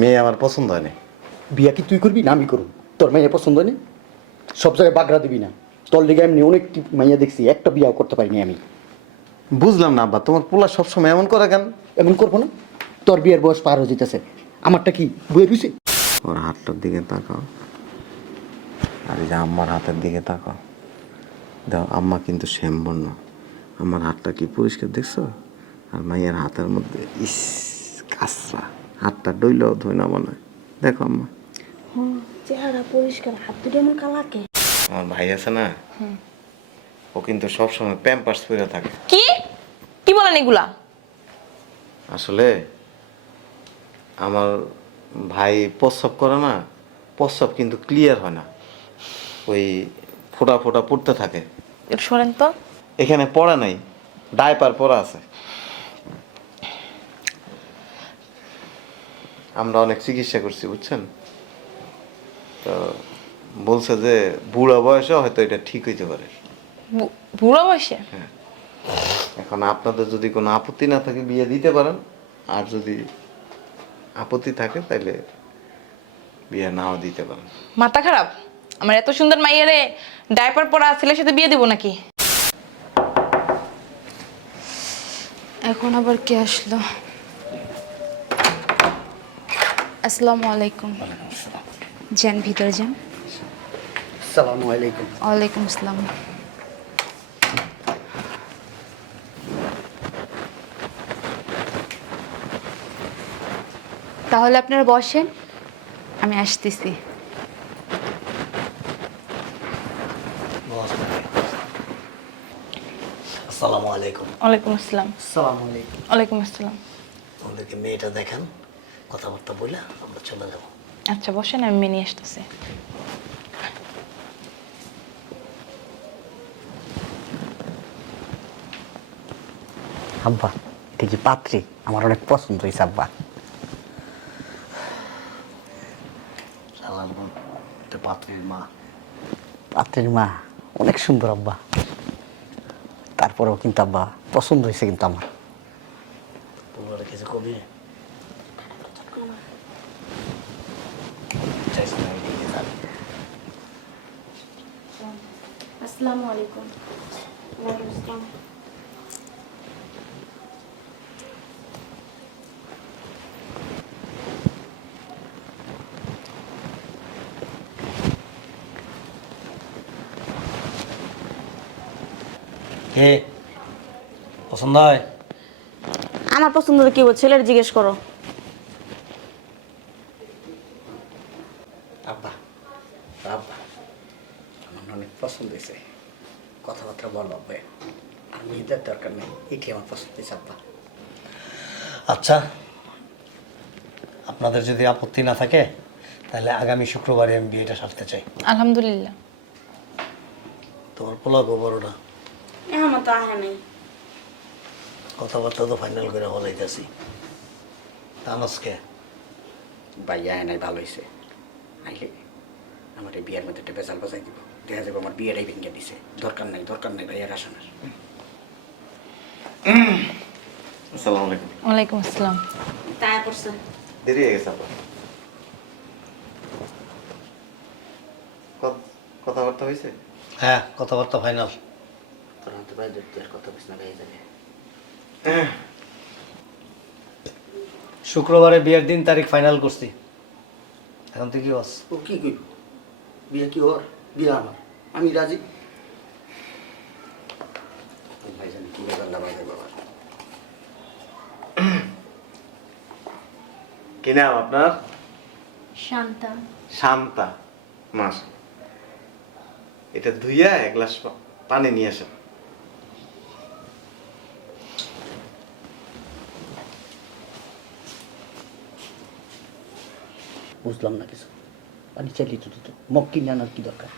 মেয়ে আমার পছন্দ হয়নি বিয়া কি তুই করবি? না আমি করুন তোর মাইয়া পছন্দ হয়নি সব জায়গায় বাগড়া দিবি না। তোর লিগে এমনি অনেক মাইয়া দেখছি একটা বিয়াও করতে পারিনি আমি। বুঝলাম না আব্বা। তোমার পোলা সবসময় এমন করে কেন? এমন করব না? তোর বিয়ের বয়স পার হয়ে যেতেছে। আমারটা কি বইয়ে রুইছে? ওর হাতটার দিকে তাকাও। আর এই যে আম্মার হাতের দিকে তাকাও। দাও আম্মা কিন্তু শ্যাম বর্ণ। আমার হাতটা কি পরিষ্কার দেখছ? আর মাইয়ের হাতের মধ্যে ইস কাঁচরা। হাতটা ডইলেও ধুই না মনে হয়। দেখো আম্মা। চেহারা পরিষ্কার হাত দুটো এমন কালাকে আমার ভাই আছে না ও কিন্তু সবসময় প্যাম্পার্স পরে থাকে। কি? কি বলেন এগুলা? আসলে আমার ভাই প্রস্রাব করে না প্রস্রাব কিন্তু ক্লিয়ার হয় না। ওই ফোটা ফোটা পড়তে থাকে। সরেন তো। এখানে পড়া নাই ডাইপার পরা আছে। আমরা অনেক চিকিৎসা করছি বুঝছেন? তো বলছে যে বুড়া বয়সে হয়তো এটা ঠিক হইতে পারে। বুড়ো বয়সে? এখন আপনাদের যদি কোনো আপত্তি না থাকে বিয়ে দিতে পারেন। আর যদি আপত্তি থাকে তাহলে বিয়ে নাও দিতে পারেন। মাথা খারাপ? আমার এত সুন্দর মাইয়ারে ডাইপার পরা ছেলের সাথে বিয়ে দেবো নাকি? এখন আবার কে আসলো? আসসালামু আলাইকুম। যান ভিতরে যান। সালামু আলাইকুম। ওয়ালাইকুম আসসালাম। তাহলে আপনারা বসেন আমি আসতেছি। আসসালামু আলাইকুম। ওয়ালাইকুম আসসালাম। সালামু আলাইকুম। ওয়ালাইকুম আসসালাম। আমাদেরকে মেয়েটা দেখেন। কথাবার্তা বলে আমরা চলে যাব। আচ্ছা বসেন আমি মেনে আসতেছি। আব্বা এটা কি পাত্রী? আমার অনেক পছন্দ হয়েছে আব্বা। পাত্রীর মা। পাত্রীর মা অনেক সুন্দর আব্বা। তারপরেও কিন্তু আব্বা পছন্দ হয়েছে কিন্তু আমার। তোমরা কিছু কবি চাইছি না, আমি নিজে জানি। আসসালামু আলাইকুম কে পছন্দ হয়? আমার পছন্দ কি বল ছেলের জিজ্ঞেস করো। আব্বা আব্বা আমার অনেক পছন্দ হয়েছে। কথাবার্তা বলো আব্বা। আর মেয়েদের দরকার নেই এটি আমার পছন্দ হয়েছে আব্বা। আচ্ছা আপনাদের যদি আপত্তি না থাকে তাহলে আগামী শুক্রবারে আমি বিয়েটা সারতে চাই। আলহামদুলিল্লাহ। তোমার পোলা গোবরটা এখন তো আহে নাই। কথাবার্তা তো ফাইনাল করে বলাইতেছি। তানসকে? ভাইয়া নাই ভালো হয়েছে আইলে আমার এই বিয়ের মধ্যে একটা বেজাল বাজাই দিব। দেখা যাবে আমার বিয়েটাই ভেঙে দিছে। দরকার নাই দরকার নাই ভাইয়ার আসানোর আসসালামু আলাইকুম। ওয়ালাইকুম আসসালাম। তাই করছে দেরি হয়ে গেছে আপনার কথাবার্তা হয়েছে হ্যাঁ কথাবার্তা ফাইনাল তোর আর কথা বিছনা গায়ে যাবে শুক্রবারে বিয়ের দিন তারিখ ফাইনাল করছি। এখন তুই কি বস ও কি কইব বিয়ে কি ওর? বিয়ে আমার। আমি রাজি? ভাই জানি কি বাবা। কি নাম আপনার? শান্তা। শান্তা। মাস। এটা ধুইয়া এক গ্লাস পানি নিয়ে আসেন। বুঝলাম না কিছু। পানি চাইলি তো দিত মগ কিনে আনার কি দরকার?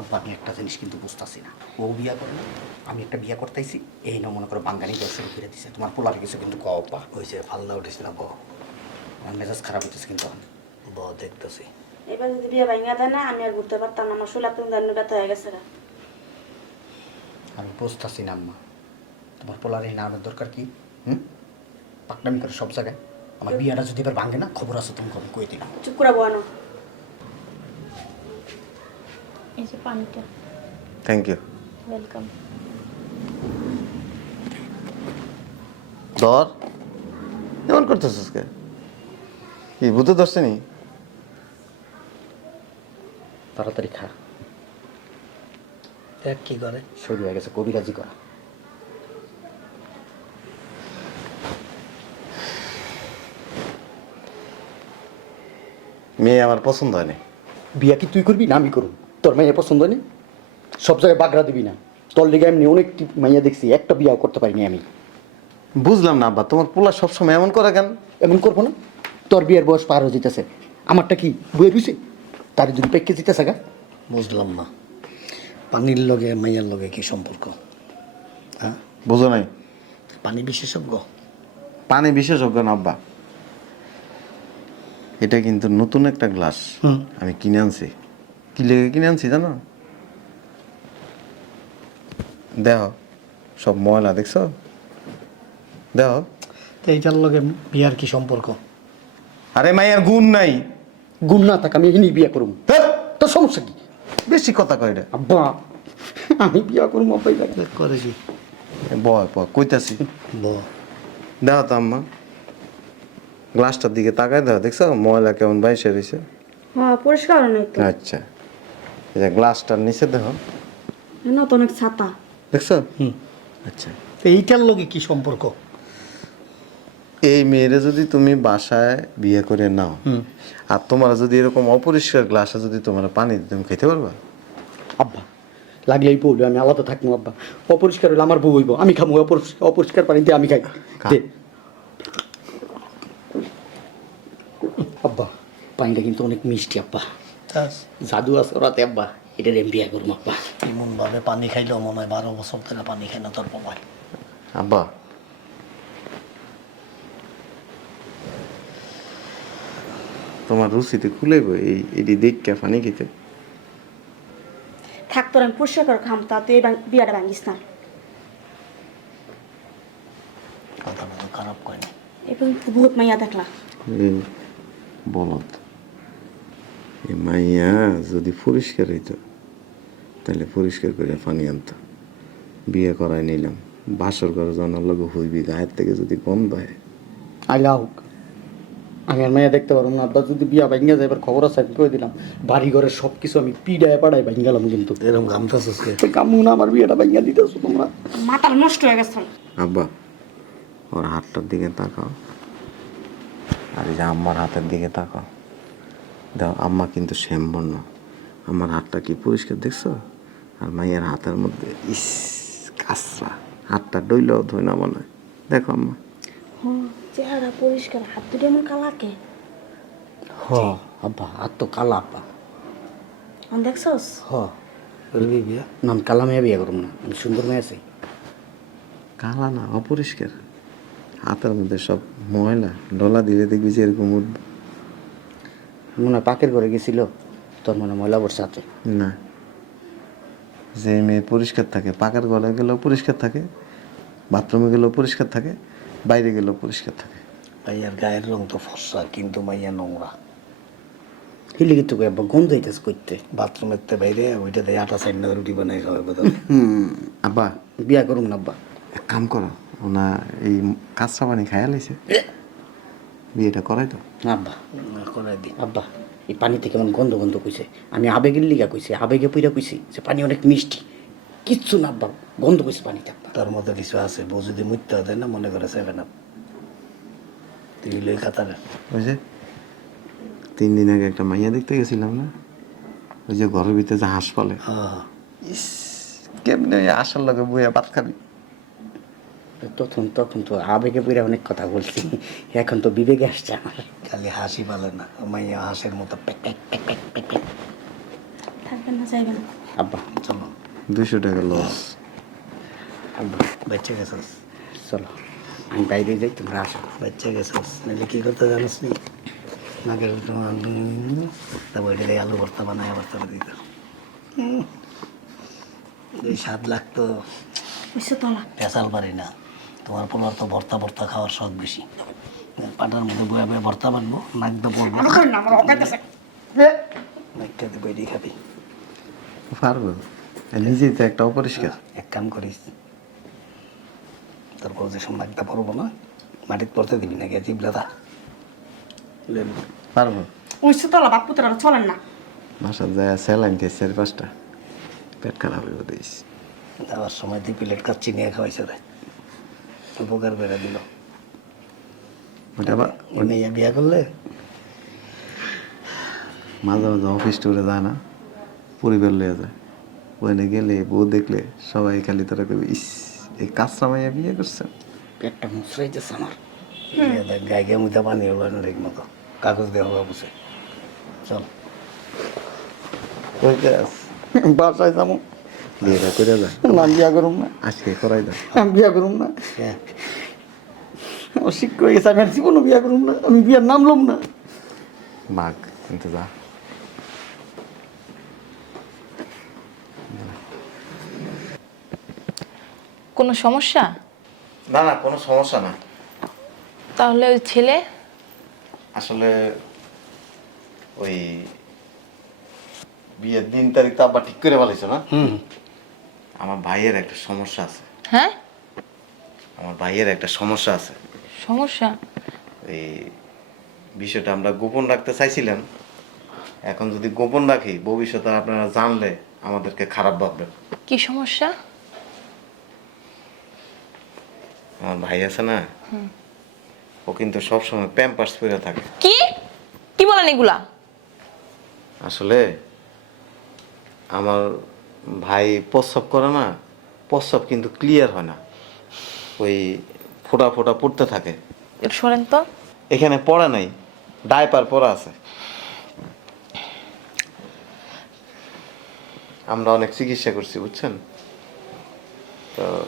আব্বা আমি একটা জিনিস কিন্তু বুঝতেছি না। ও বিয়া করে না, আমি একটা বিয়া করতেছি এই না মনে করো বাঙ্গানি দর্শন ফিরে দিছে। তোমার পোলার কিছু কিন্তু কও আব্বা। হয়েছে ফালনা উঠিস না ব আমার মেজাজ খারাপ হইতেছে কিন্তু এখন। ব দেখতেছি। এবার যদি বিয়ে ভাঙা দেয় না আমি আর ঘুরতে পারতাম না। আমার শরীর একদম দাঁড়িয়ে ব্যথা হয়ে গেছে। আমি বুঝতেছি না আম্মা। তোমার পোলার এই নামের দরকার কি? হুম? পাকনামি করে সব জায়গায়। আমার বিয়াটা যদি এবার ভাঙে না খবর আছে তুমি আমি কই দিলাম। চুপ করে বয়ানো এই যে পানিটা। থ্যাংক ইউ ওয়েলকাম ধর। এমন করতেছিস কে? কি বুঝতে ধরছে তাড়াতাড়ি খা। দেখ কি করে। শুরু হয়ে গেছে কবিরাজি করা। মেয়ে আমার পছন্দ হয়নি বিয়া কি তুই করবি? না আমি করুম তোর মাইয়া পছন্দ নেই সব জায়গায় বাগড়া দিবি না। তোর লিগে এমনি অনেক মাইয়া দেখছি একটা বিয়া করতে পারিনি আমি। বুঝলাম না আব্বা তোমার পোলা সবসময় এমন করে কেন? এমন করব না? তোর বিয়ের বয়স পার হয়ে যেতেছে। আমারটা কি বইয়ের রুইছে? তার যদি পেকে যেতেছে গা। বুঝলাম না। পানির লগে মাইয়ার লগে কি সম্পর্ক? হ্যাঁ? বুঝো নাই। পানি বিশেষজ্ঞ? পানি বিশেষজ্ঞ না আব্বা। এটা কিন্তু নতুন একটা গ্লাস আমি কিনে আনছি। কি লেগে কিনে আনছি জানো? দেহ সব ময়লা দেখছ? দেহ। তো এইটার লগে বিয়ার কি সম্পর্ক? আরে মাইয়ার গুণ নাই। গুণ না থাক আমি এনে বিয়া করুম। তোর সমস্যা কি? বেশি কথা কয় রে। আব্বা আমি বিয়া করুম আব্বাই লাগে দেখ করে কি বয় বয় কইতাছি। ব দেখো তো আম্মা। গ্লাসটার দিকে তাকায় দেখো দেখছ? ময়লা কেমন বাইসে রয়েছে হ্যাঁ পরিষ্কার নেই তো। আচ্ছা। এই যে গ্লাসটার নিচে দেখো। না তো অনেক ছাতা। দেখছ? হুম। আচ্ছা। তো এইটার লগে কি সম্পর্ক? এই মেয়েরে যদি তুমি বাসায় বিয়ে করে নাও আর তোমার যদি এরকম অপরিষ্কার গ্লাসে যদি তোমার পানি দিতে তুমি খেতে পারবা? আব্বা লাগলে এই বলবে আমি আলাদা থাকব আব্বা। অপরিষ্কার হলে আমার বউ হইব আমি খাব অপরিষ্কার অপরিষ্কার পানি দিয়ে আমি খাই খা। দে আব্বা পানিটা কিন্তু অনেক মিষ্টি আব্বা। জাদু আছে ওরাতে আব্বা। এটা আমি বিয়া করব আব্বা। এমন ভাবে পানি খাইলেও মনে হয় বারো বছর ধরে পানি খাই না তোর বাবাই আব্বা। তোমার রুচিতে খুলে গো এই এটি দেখকে পানি খেতে। থাক তোর আমি পরিষ্কার করে খাম তা তুই বিয়াটা ভাঙিস না। কথাটা তো খারাপ করে না। এই পর্যন্ত বহুত মাইয়া দেখলা। বলত এই মাইয়া যদি পরিষ্কার হইতো তাহলে পরিষ্কার করে পানি আনতো। বিয়ে করাই নিলাম। বাসর করে জানার লগে হইবি গায়ের থেকে যদি গন্ধ হয়। আইলা হোক আমি আর মাইয়া দেখতে পারব না। আব্বা যদি বিয়া ভাঙ্গা যায় এবার খবর আছে আমি করে দিলাম বাড়ি ঘরের সব কিছু আমি পিড়ায় পাড়ায় ভাঙ্গালাম গেলাম কিন্তু। এরকম ঘামতেছিস কে কামু না আমার বিয়েটা ভাঙ্গা দিতেছো তোমরা। মাথার নষ্ট হয়ে গেছে। আব্বা ওর হাতটার দিকে তাকাও। আর যে আম্মার হাতের দিকে তাকাও। দাও আম্মা কিন্তু শ্যাম শ্যামবর্ণ। আমার হাতটা কি পরিষ্কার দেখছ? আর মাইয়ের হাতের মধ্যে ইস কাঁচরা। হাতটা ডইলেও ধুই না মনে হয়। দেখো আম্মা। চেহারা পরিষ্কার। হাত দুটো এমন কালাকে হ আব্বা আর তো কালা আব্বা। আমি দেখছস? হ করবি বিয়া? না আমি কালা মেয়ে বিয়ে করব না। আমি সুন্দর মেয়ে আছি কালা না অপরিষ্কার। হাতের মধ্যে সব ময়লা ডলা দিলে দেখবি যে এরকম উঠবে। মনে হয় পাকের ঘরে গেছিল তোর মনে ময়লা বর্ষা আছে না। যে মেয়ে পরিষ্কার থাকে পাকার গলায় গেলেও পরিষ্কার থাকে বাথরুমে গেলেও পরিষ্কার থাকে বাইরে গেলেও পরিষ্কার থাকে। মাইয়ার গায়ের রং তো ফর্সা কিন্তু মাইয়া নোংরা। হিলে কিন্তু আব্বা গন্ধ হইতেছে করতে বাথরুমের তে বাইরে ওইটা দিয়ে আটা সাইড না রুটি বানাই খাওয়ার কথা। হুম আব্বা। বিয়া করুম না আব্বা। এক কাম করো ওনা এই কাঁচা পানি খাইয়া লাইছে। বিয়েটা করাই তো। না আব্বা করাই দি। আব্বা এই পানিতে কেমন গন্ধ গন্ধ কইছে। আমি আবেগের লিগা কইছি আবেগে পুইরা কইছি যে পানি অনেক মিষ্টি। কিচ্ছু না আব্বা গন্ধ কইছে পানিটা তার মধ্যে কিছু আছে বউ যদি মুত্যা দেয় না? মনে করে সেভেন আপ তুই লই খাতারে। ওই যে তিন দিন আগে একটা মাইয়া দেখতে গেছিলাম না? ওই যে ঘরের ভিতরে যে হাঁস পালে। ইস কেমনে আসার লগে বইয়া ভাত খাবি? তখন তখন তো আবেগে পুইরা অনেক কথা বলছি। এখন তো বিবেকে আসছে আমার। খালি হাসি পালে না মাইয়া হাঁসের মতো প্যাক প্যাক প্যাক প্যাক প্যাক প্যাক থাকবেন না চাইবেন আব্বা। চলো। দুইশো টাকা লস আব্বা। বেঁচে গেছিস। চলো আমি বাইরে যাই তোমরা আসো। বেঁচে গেছিস। নাহলে কি করতে জানিস নি নাকের তারপর এটা আলু ভর্তা বানায় ভর্তা দিত। এই স্বাদ লাগতো বুঝছ তোলা। পেঁচাল পারি না। তোমার পোলার তো ভর্তা ভর্তা খাওয়ার শখ বেশি। পাটার মধ্যে বয়ে বয়ে ভর্তা বানবো নাকটা পড়ব আমার করেন না আমার নাকটা দিয়ে বইটি খাবি। পারব। নিজেই তো একটা অপরিষ্কার। এক কাম করিস তারপর যে সময় নাকটা পড়ব না মাটিতে পড়তে দিবি না গেছি ব্লাদা পারব। বাপু তোরা চলেন না। বাসা যায় স্যালাইন দিয়ে চার পাঁচটা। পেট খারাপ দিস যাওয়ার সময় দুই প্লেট কাচ্চি নিয়ে খাওয়াইছে উপকার করে দিল। ওটা আবার ওই বিয়া করলে? মাঝে মাঝে অফিস টুরে যায় না পরিবার লইয়া যায়। ওখানে গেলে বউ দেখলে সবাই খালি তারা কবি ইস এই কাঁচরা মাইয়া বিয়ে করছেন পেটটা মুসরাইতেছে আমার। গায়ে গিয়ে মুখে পানি হলো না ঠিক মতো। কাগজ দেওয়া হবে বসে। চল। বাসায় যাব। বিয়েটা করে যায় না বিয়া করুম না। আজকে করাই দাও আমি বিয়া করুম না। অশিক্ষা হয়ে গেছে আমি আর জীবনও বিয়া করুম না। আমি বিয়ার নাম লম না। মাগ কিন্তু যা। কোনো সমস্যা? না না কোনো সমস্যা না। তাহলে ওই ছেলে? আসলে ওই বিয়ের দিন তারিখ তো আবার ঠিক করে বলেছ না? হুম। আমার ভাইয়ের একটা সমস্যা আছে। হ্যাঁ? আমার ভাইয়ের একটা সমস্যা আছে। সমস্যা? এই বিষয়টা আমরা গোপন রাখতে চাইছিলাম। এখন যদি গোপন রাখি ভবিষ্যতে আপনারা জানলে আমাদেরকে খারাপ ভাববেন। কি সমস্যা? আমার ভাই আছে না? ও কিন্তু সবসময় প্যাম্পার্স পরে থাকে। কি? কি বলেন এগুলা? আসলে আমার ভাই প্রস্রাব করে না প্রস্রাব কিন্তু ক্লিয়ার হয় না। ওই ফোটা ফোটা পড়তে থাকে। শোনেন তো। এখানে পড়া নাই ডাইপার পড়া আছে। আমরা অনেক চিকিৎসা করছি বুঝছেন? তো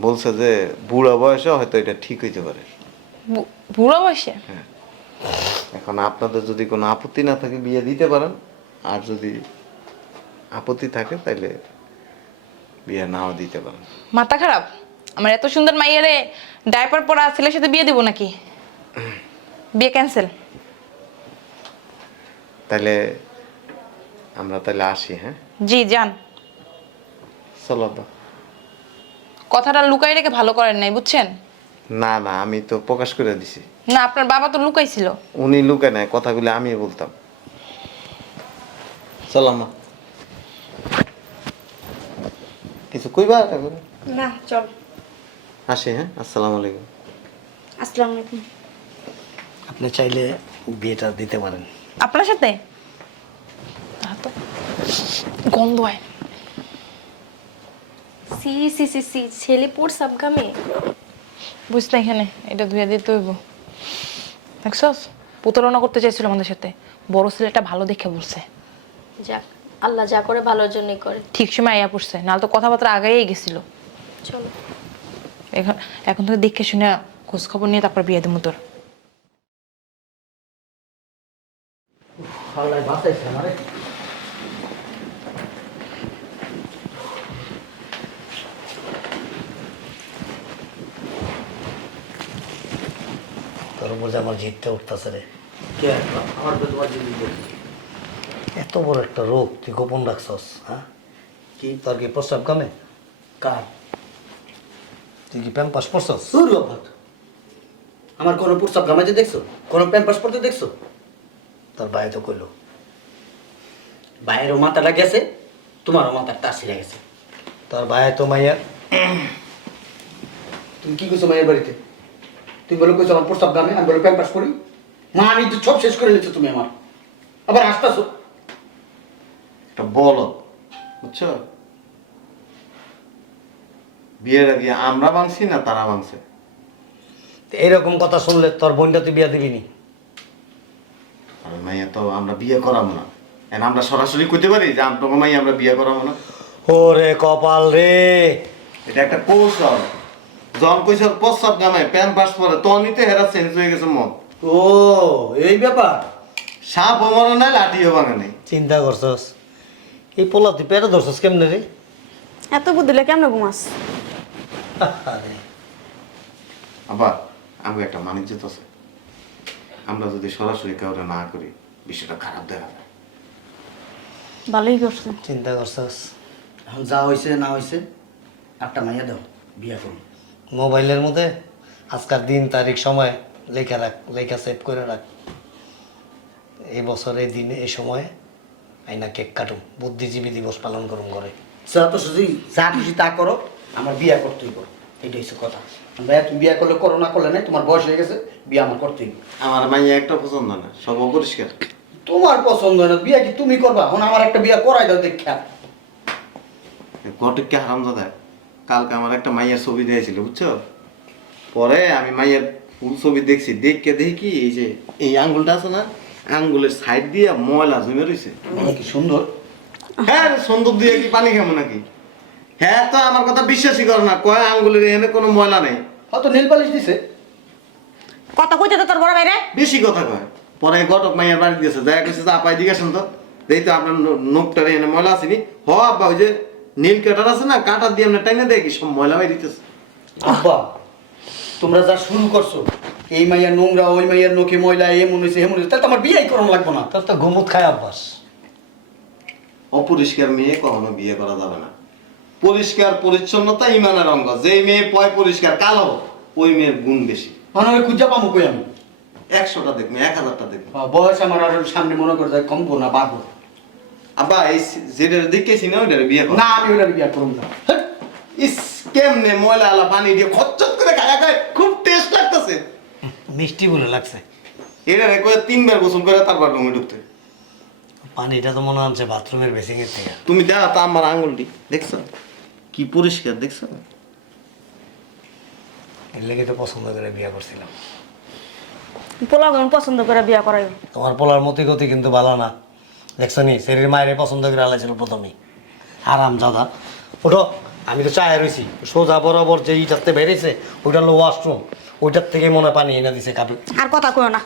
বলছে যে বুড়া বয়সে হয়তো এটা ঠিক হইতে পারে। বুড়ো বয়সে? এখন আপনাদের যদি কোনো আপত্তি না থাকে বিয়ে দিতে পারেন। আর যদি আপত্তি থাকে তাহলে বিয়ে নাও দিতে পারেন মাথা খারাপ? আমার এত সুন্দর মাইয়ারে ডাইপার পরা ছেলের সাথে বিয়ে দিব নাকি? বিয়ে ক্যান্সেল। তাহলে আমরা তাহলে আসি হ্যাঁ? জি যান। চলো তো। কথাটা লুকাই রেখে ভালো করেন নাই বুঝছেন? না না আমি তো প্রকাশ করে দিছি। না আপনার বাবা তো লুকাইছিল। উনি লুকে নেয় কথাগুলো আমি বলতাম। চলো মা। কিছু কইবা? এখন না চল। আসি হ্যাঁ? আসসালামু আলাইকুম। আসসালামু আলাইকুম। আপনি চাইলে বিয়েটা দিতে পারেন। আপনার সাথে? গন্ধ হয়। সি সি সি সি ছেলে পড়সাব গামে বুঝতে এখানে এটা ধুয়ে দিতে হইব। দেখছস? প্রতারণা করতে চাইছিল আমাদের সাথে। বড় ছেলেটা ভালো দেখে বলছে। যাক আল্লাহ যা করে ভালোর জন্যই করে। ঠিক সময় আইয়া পড়ছে নাহলে তো কথাবার্তা আগেই গেছিল। চলো। এখন এখন থেকে দেখে শুনে খোঁজ খবর নিয়ে তারপর বিয়ে দেবো তোর। তোর উপর যে আমার জিতটা উঠতেছে রে। কে? আমার তো তোমার জিনিস এত বড় একটা রোগ তুই গোপন রাখছস হ্যাঁ? কি তোর কি প্রস্রাব কামে? কার? তুই কি প্যাম্পাস পড়ছস? তোর অভাব আমার কোনো প্রস্তাব গামাইতে দেখছ? কোনো প্যাম্পাস পড়তে দেখছ? তোর ভাই তো কইলো। বাইরেও মাথাটা গেছে তোমারও মাথার তার ছিঁড়ে গেছে। তোর ভাই তো মাইয়া তুমি কি করছ মায়ের বাড়িতে? তুমি বলে কইছো আমার প্রস্তাব গামে আমি বলে প্যাম্পাস করি মা আমি তো সব শেষ করে নিচ্ছ তুমি আমার। আবার আসতেছো একটা বল। বুঝছ? বিয়ের আগে আমরা ভাঙছি না তারা ভাঙছে এইরকম কথা শুনলে তোর বোনটা তুই বিয়া দিবি নি? আর মাইয়া তো আমরা বিয়ে করাবো না। এখন আমরা সরাসরি কইতে পারি যে আপনাকে মাইয়া আমরা বিয়ে করাবো না। ওরে কপাল রে। এটা একটা কৌশল। জন কইসল প্রস্তাব গামে প্যান পাস পরে তখনই তো হেরা চেঞ্জ হয়ে গেছে মন ও এই ব্যাপার? সাপ মরে নাই লাঠিও ভাঙে নাই। চিন্তা করছস? এই পোলা তুই পেটে ধরছস কেমনে রে? এত বুদ্ধিলে কেমন ঘুমাস? আরে, আবার আমি একটা মানিজ্য আছে। আমরা যদি সরাসরি কাউরে না করি বিষয়টা খারাপ দেখা যায়। ভালোই করছে। চিন্তা করছস? এখন যা হয়েছে না হয়েছে একটা মাইয়া দাও বিয়া করুন। মোবাইলের মধ্যে আজকাল দিন তারিখ সময় লেখা রাখ লেখা সেভ করে রাখ। এই বছর এই দিনে এই সময়ে আইনা কেক কাটুম বুদ্ধিজীবী দিবস পালন করুম করে যা তো সুজি যা খুশি তা করো আমার বিয়া করতেই করো। এটাই হচ্ছে কথা। ভাইয়া তুমি বিয়া করলে করো না করলে নাই তোমার বয়স হয়ে গেছে বিয়া আমার করতেই আমার মাইয়া একটা পছন্দ না সব অপরিষ্কার। তোমার পছন্দ না বিয়া কি তুমি করবা? এখন আমার একটা বিয়া করাই দাও দেখা। ঘটককে হারাম দাদা কালকে আমার একটা মাইয়ের ছবি দিয়েছিল বুঝছ? পরে আমি মাইয়ের ফুল ছবি দেখছি দেখকে দেখি কি এই যে এই আঙ্গুলটা আছে না আঙ্গুলের সাইড দিয়ে ময়লা জমে রয়েছে কি সুন্দর? হ্যাঁ সুন্দর দিয়ে কি পানি খাব নাকি? হ্যাঁ তো আমার কথা বিশ্বাসই করে না কয় আঙ্গুলের এনে কোনো ময়লা নেই। হয়তো নীল পালিশ দিছে। কত কইতে তো তোর বড় ভাই রে? বেশি কথা কয়। পরে ঘটক মাইয়ার বাড়ি দিয়েছে দেখা গেছে যে আপাই জিজ্ঞাসেন তো এই তো আপনার ন- নখটারে এনে ময়লা আসেনি হ আব্বা ওই যে নীল কাটার আছে না কাটা দিয়ে আমরা টাইনে দেয় কি সব ময়লা বাই দিতেছে। আব্বা তোমরা যা শুরু করছ এই মাইয়ার নোংরা ওই মাইয়ার নখে ময়লা এমন হয়েছে এমন হয়েছে তাহলে তো আমার বিয়াই করম লাগবো না। তোর তো ঘুমুত খায় অভ্যাস অপরিষ্কার মেয়ে কখনো বিয়ে করা যাবে না। পরিষ্কার পরিচ্ছন্নতা ইমানের অঙ্গ। যে মেয়ে পয় পরিষ্কার কালো ওই মেয়ের গুণ বেশি। মানে আমি খুঁজা পাবো কই আমি? একশোটা দেখবে এক হাজারটা দেখবে বয়স আমার আর সামনে মনে করে যায় কমবো না বাড়বো। আব্বা এই যেটার দেখেছি না ওইটার বিয়ে কর। না আমি ওটা বিয়ে করব না। হ্যাঁ, ইস কেমনে ময়লা আলা পানি দিয়ে খচ্চত করে খায়া খায় খুব টেস্ট লাগতেছে। মিষ্টি বলে লাগছে। এটা রে কয়ে তিনবার গোসল করে তারপর রুমে ঢুকতে। পানিটা তো মনে হচ্ছে বাথরুমের বেসিংয়ের থেকে। তুমি দেখা তো আমার আঙুলটি দেখছ? কি পরিষ্কার দেখছ? এর লেগে তো পছন্দ করে বিয়ে করছিলাম। পোলাও কেমন পছন্দ করে বিয়া করাই? তোমার পোলার মতি গতি কিন্তু ভালো না। দেখছ নি? শরীর মায়ের পছন্দ করে আলাইছিল প্রথমেই। আরাম দাদা ওঠো আমি তো চায় রয়েছি সোজা বরাবর যে ইটাতে বেরিয়েছে ওইটা হলো ওয়াশরুম। ওইটার থেকে মনে পানি এনে দিছে কাপে। আর কথা কয় না।